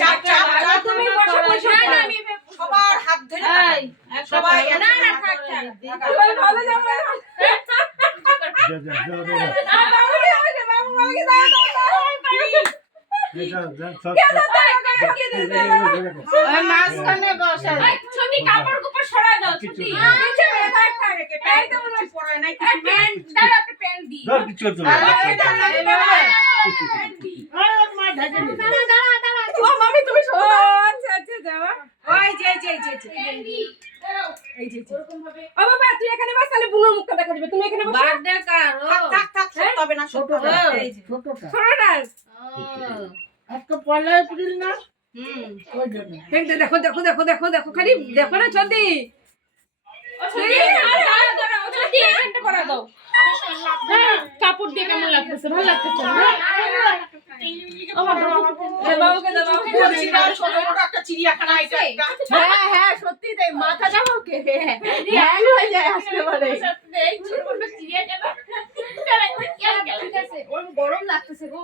চাপ চাপ চাপ তুমি বসে বসে না আমি সবার হাত ধরে সবাই না না থাক থাক ওই ভালো যাবে বাবু বাবুকে দাও মাঝখানে বসে ছোটি কাপড় কুপড় সরা দাও ছোটি নিচে থাক থাক এই তো মনে পড়ে নাই প্যান্ট দাও একটা প্যান্ট দি ধর কিছু তো ও মামি তুমি শোনো আচ্ছা আচ্ছা যাও ওই যে এই যে এরকম ভাবে ও বাবা তুই এখানে বস তাহলে বুনোর মুখটা দেখা দিবে তুমি এখানে বসো বার্থডে কার থাক থাক সব তবে না সব তবে এই যে ছোটটা আজকে 1 এপ্রিল না ওই জন্য দেখো দেখো দেখো দেখো দেখো খালি দেখো না চলদি চলদি এখানটা পড়া দাও কাপড় দিয়ে কেমন লাগতেছে ভালো লাগতেছে বাবুকে দাও ছোট ছোট একটা চিড়িয়াখানা এটা হ্যাঁ হ্যাঁ সত্যি তাই মাথা যাবো কে হ্যাঁ হয়ে যায় আসলে বলে এই ছোট ছোট চিড়িয়াখানা ঠিক আছে ওর গরম লাগতেছে গো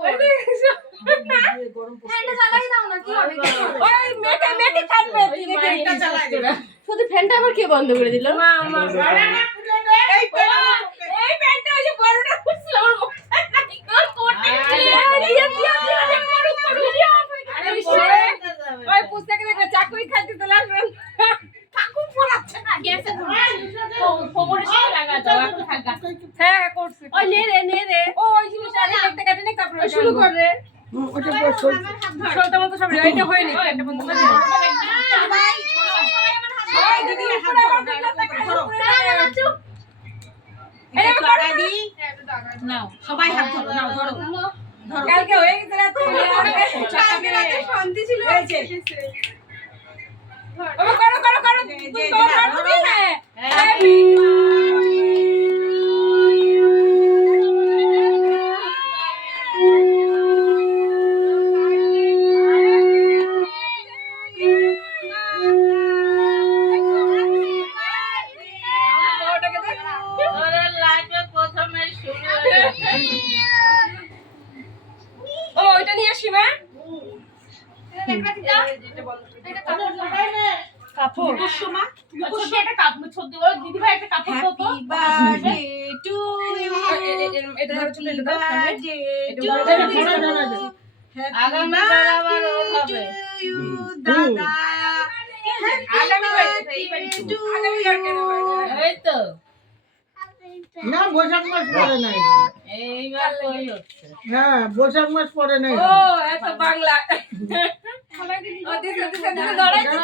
গরম ফ্যানটা চালাই দাও না কি হবে ওই মেকে মেকে থাকবে দেখে এটা চালাই দে শুধু ফ্যানটা আবার কে বন্ধ করে দিল মা মা এই ফ্যানটা ওই যে বড়টা খুলছিল আমার মুখটা নাকি কোট কোটে ওই পুস্তকে দেখে চাকুই খাইতে চলে আসবেন কাকু পড়াচ্ছে না গ্যাসে খবরের সাথে লাগা দাও একটু থাকা হ্যাঁ করছে ওই নে রে ওই জিনিসটা দেখতে কাটে নে কাপড় শুরু কর রে ওটা বস ছোট মতো সব এটা হয়নি এটা বন্ধ করে সবাই সবাই দিদি হাত ধরো এই লাগা দি নাও সবাই হাত ধরো নাও ধরো কালকে হয়ে গেছে রাতে কালকে রাতে শান্তি ছিল হয়েছে ও করো করো করো তুমি তো ধরো না ও এটা নিয়ে আসি মা কাপড় সুমা ছোট একটা কাপড় ছোট দিদি ভাই একটা কাপড় দাও তো হ্যাপি বার্থডে টু ইউ এটা ধরো চলে এটা দাও আগামী বার আবার হবে দাদা আগামী এই তো না বৈশাখ মাস পরে নাই এইবার কই হচ্ছে হ্যাঁ বৈশাখ মাস পরে নাই ও এত বাংলা ও দিছে দাঁড়াইতে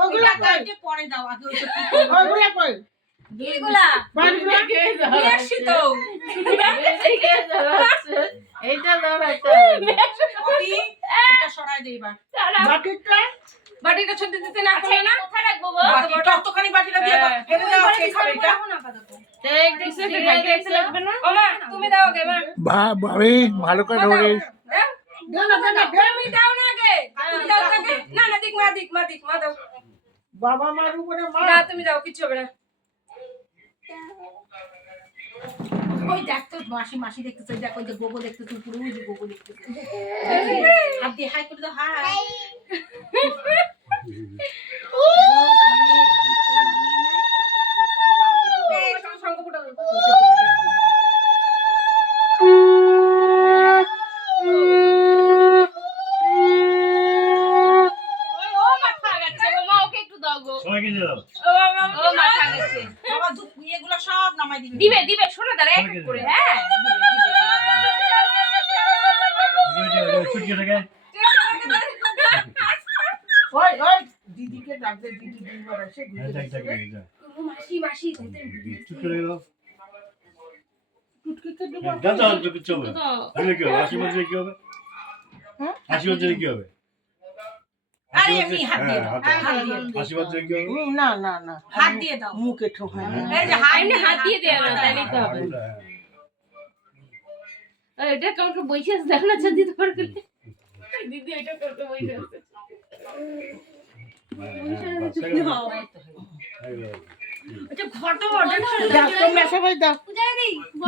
ওগুলা কাটে পরে দাও আগে ওগুলা কই এগুলা নিয়ে আসি তো এইটা দাঁড়াইতে এটা সরাই দেই এবার বাটিটা ছোট দিতে না করে না কোথায় রাখবো গো বাটি কতখানি বাটিটা দিয়ে দাও ফেলে দাও কে খাবে এটা এক দিছে দিতে লাগবে না ওমা তুমি দাও আগে মা ভাবি ভালো করে ধরে তুমি দাও না আগে তুমি দাও আগে না না দিক মা দাও বাবা মার উপরে মা না তুমি দাও কিছু হবে না ওই দেখ তো মাসি দেখতেছ দেখ ওই যে গোগো দেখতেছ পুরো ওই যে গোগো দেখতেছ হাত দিয়ে হাই করে দাও হাই দিবে শোনো দাঁড়া এক করে হ্যাঁ ওই দিদিকে ডাক দে দিদি দুইবার এসে মাসি টুটকিতে দেব আরে এমনি হাত দিয়ে দাও না না না হাত দিয়ে দাও মুখে ঠোকায় এই যে হাত দিয়ে দেও না তাহলেই তো হবে এটা কেমন করে বইছে দেখো না চাঁদি তো করে দিদি এটা করতে বইছে দাও, তোমরা সবাই দাও।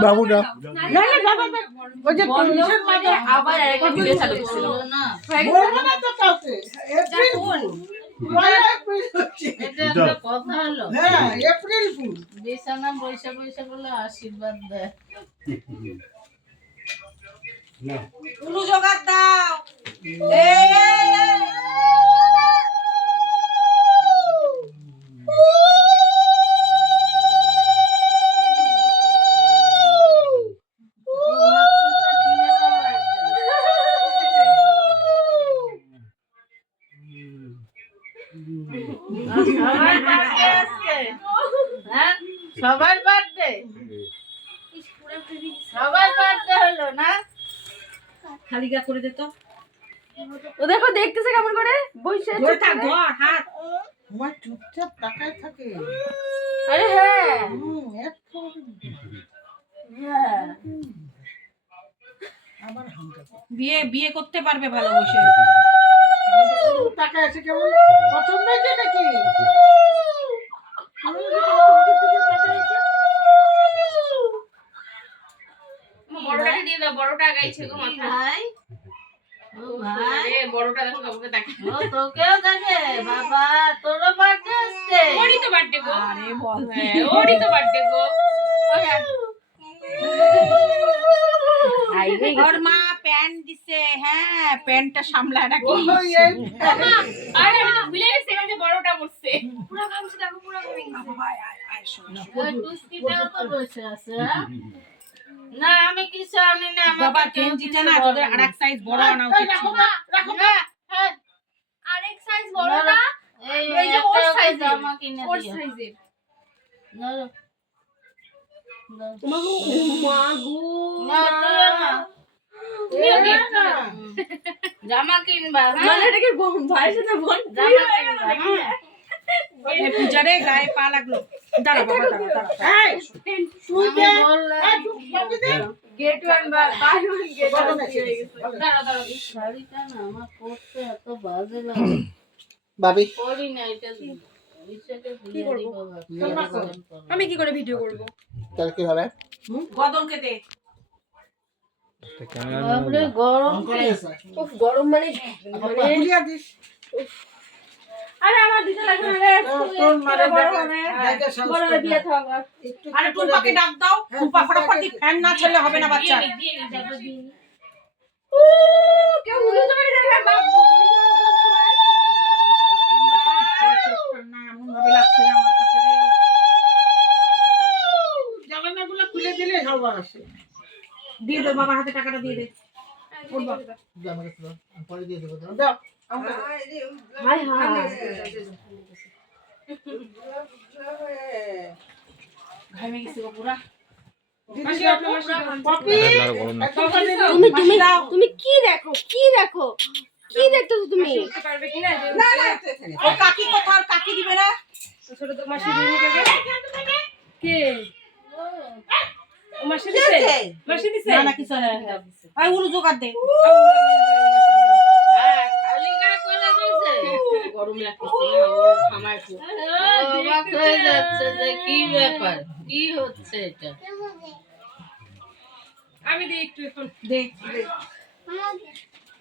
বাবু দাও। না, না, বাবা, বাবা। ওই যে পুলিশের মাঝে আবার আরেকটা ভিডিও চালু করছিল বলবো না তো কাউকে। April fool. পয়লা এপ্রিল হচ্ছে। এটা একটা কথা হলো হ্যাঁ, এপ্রিল ফুল। বিছানা বসে বসে বলে আশীর্বাদ দেয় উলু জোগাড় দাও সবার বার্থডে আজকে হ্যাঁ সবার বার্থডে সবার বার্থডে হলো না খালিগা করে দে তো ও দেখো দেখতেছে কেমন করে বসে ধরে থাক ধর হাত আমার চুপচাপ তাকায় থাকে। আরে হ্যাঁ এখন হ্যাঁ আবার হামকা। বিয়ে করতে পারবে ভালোবেসে তাকায় আছে কেমন? পছন্দ হয়েছে নাকি? বড়টাকে দিয়ে দাও বড়টা গাইছে গো মাথা ভাই ও ভাই এ বড়টা দেখো কাউকে দেখে ও তোকেও দেখে বাবা তোরও বার্থডে আজকে ওরই তো বার্থডে গো আরে বল ওরই তো বার্থডে গো ওর মা প্যান্ট দিছে হ্যাঁ প্যান্টটা সামলায় নাকি ওই এই আরে আমি তো ভুলে গেছি এখানে বড়টা বসছে পুরো ঘামছে দেখো পুরো ঘামে গেছে ওই টুস্কিটাও তো বসে আছে হ্যাঁ? না আমি কিছু আনি না বাবা গেঞ্জিটা না তোদের আরেক সাইজ বড় আনা উচিত ছিল আরেক সাইজ বড়টা এই এই যে ওর একটা সাইজের জামা কিনে ওর দিও সাইজের ধরো মা গো না তুইও না জামা কিনবা হ্যাঁ? মানে এটাকে ভাইয়ের সাথে বোন জামা কিনবা হ্যাঁ? এই পূজারে গায়ে পা লাগলো দাঁড়া বাবা দাঁড়া এই শুই আমি দে। বললাম এই চুপ করে দে। গেট ওয়ান বা বাই ওয়ান গেট বলো ওয়ান না, হয়ে গেছে এই শাড়িটা না আমার পরতে এত বাজে লাগে ভাবি পরি না এটা ইচ্ছাকে দিয়ে দিই বাবা আমি কি করে ভিডিও করব তাহলে কি হবে? গদনকে দে বাপরে গরম উফ গরম মানে খুলিয়া দিস। আরে আমার দিতে লাগবে না রে তোর মারে বড় দেখা- হবে দেখা সাহস বড় করে দিয়ে না। থাকা একটু আরে করে টুম্পাকে দে। ডাক দাও হ্যাঁ, টুম্পা টুম্পাকে ফটাফট ফ্যান না ছেলে হবে না বাচ্চা কেউ উল্টো করে দেখে বাপ না এমন ভাবে লাগছে না আমার কাছে রে জামানাগুলো খুলে দিলে সবার আসে। দিয়ে দে বাবার হাতে টাকাটা দিয়ে দে পরে দিয়ে দেবো দাও। হাই হাই ঘামে গেছে গো পুরা দিদি পপি, একটা করে দাও। তুমি তুমি তুমি কি দেখো কি দেখো কি দেখতেছো তুমি ও কাকি কোথাও কাকি দিবে না ছোট তো মাসি দিয়ে কে ও মাসি দিছে মাসি দিছে না না কিছু না আই উলু জোগাড় দে হ্যাঁ খালি গায়ে করে দিয়েছে গরম লাগতেছে না ও খামায় তো অবাক হয়ে যাচ্ছে যে কি ব্যাপার কি হচ্ছে এটা আমি দিই একটু এখন দে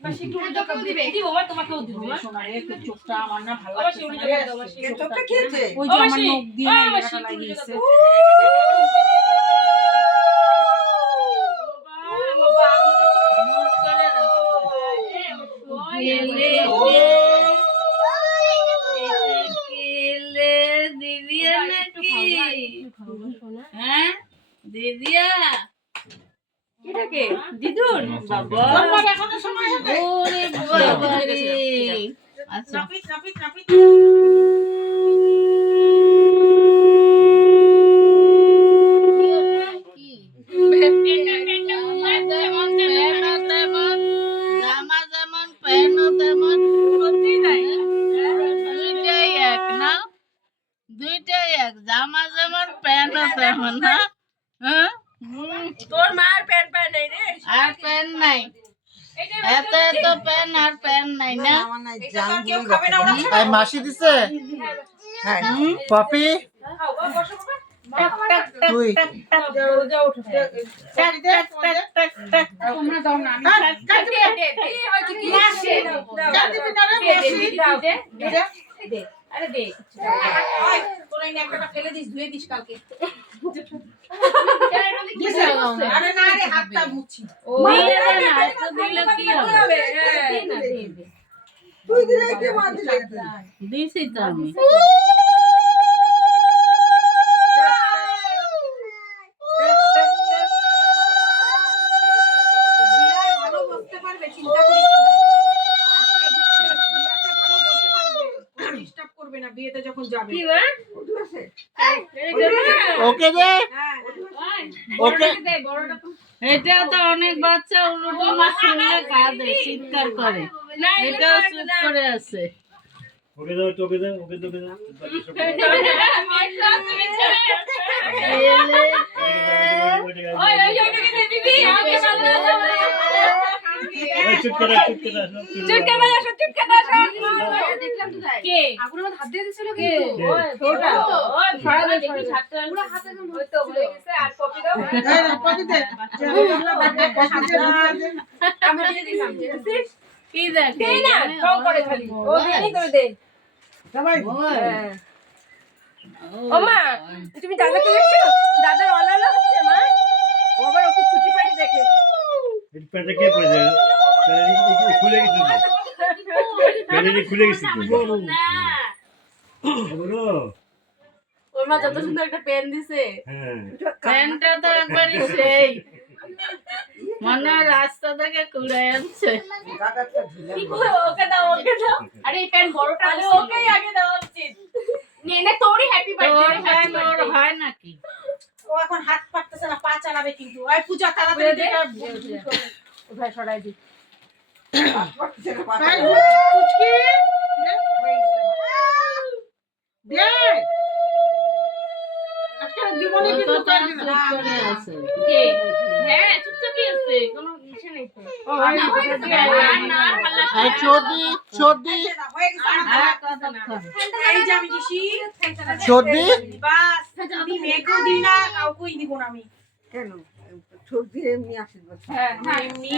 মাসি একটু টাকা দিবে দিব মা তোমাকেও দিব মা সোনা রে তোর চোখটা আমার না ভালো মাসি লাগছে উনি না। টাকা দাও মাসি চোখটা খেয়েছে? ওই যে ও আমার মাসি, নখ দিয়ে ও না মাসি, এলাকা একটু লাগিয়েছে টাকা বাবা মুখ করে কেলে দিদিয়া নাকি হ্যাঁ দিদিয়া এটাকে দিদুন বাবা আমার এখনো সময় হবে। ওরে বাবা রে আচ্ছা নাপিত নাপিত নাপিত কি যেমন তেমন জামা যেমন প্যান্টও তেমন সত্যি নাই দুইটাই এক না দুইটাই এক জামা যেমন প্যান্টও তেমন না হ্যাঁ তোর মার প্যান্ট প্যান্ট নেই রে আর প্যান্ট নাই এত এত প্যান্ট আর প্যান্ট নাই না এটা তো আর কেউ খাবে না ওরা মাসি দিছে হ্যাঁ। পপি তুই তোমরা দাও না ফেলে দিস ধুয়ে দিস কালকে দিছি তো আমি বিয়েতে যখন যাবে ওকে দে ওকে এটাও তো অনেক বাচ্চা উল্টো মা শুনলে কাঁদে চিৎকার করে এটাও চুপ করে আছে ওকে দাও তোকে দাও ওকে তোকে দাও চুপ করে কে আগুনের মধ্যে হাত দিয়ে দিছিল কিন্তু ওটা ছড়া দে পুরো হাতে একদম হইতো হয়ে গেছে আর কপি দাও আমি দিয়ে দিলাম কি দেখে না কম করে খালি ও দিয়ে করে দে সবাই ও মা তুমি দাদাকে দেখছো দাদার অলালা হচ্ছে মা ও আবার ওকে খুঁটি পাড়ি দেখে এই প্যান্টটা কে পরে যায় খুলে গেছে প্যান্টটা খুলে গেছে না বলো ওর মা যত সুন্দর একটা পেন দিছে হ্যাঁ প্যান্টটা তো একবারই সেই মনে হয় রাস্তা থেকে কুড়ে আনছে ওকে দাও আরে এই পেন বড়টা ওকেই আগে দেওয়া উচিত নে তোরই হ্যাপি তোর বার্থডে প্যান্ট ওর হয় নাকি ও এখন হাত পাততেছে না পা চালাবে কিন্তু ওই পূজা তাড়াতাড়ি দে ভাই সরাই দি জীবনে ও তো কিন্তু তার চুপ করে আছে কে হ্যাঁ চুপচাপই আছে কোনো ইচ্ছে নেই তো এই সর্দি সর্দি হয়ে গেছে আর কতক্ষণ এই যে আমি দিছি সর্দি বাস আমি মেয়েকেও দিই না কাউকেই দিব না আমি কেন সর্দি এমনি আশীর্বাদ হ্যাঁ এমনি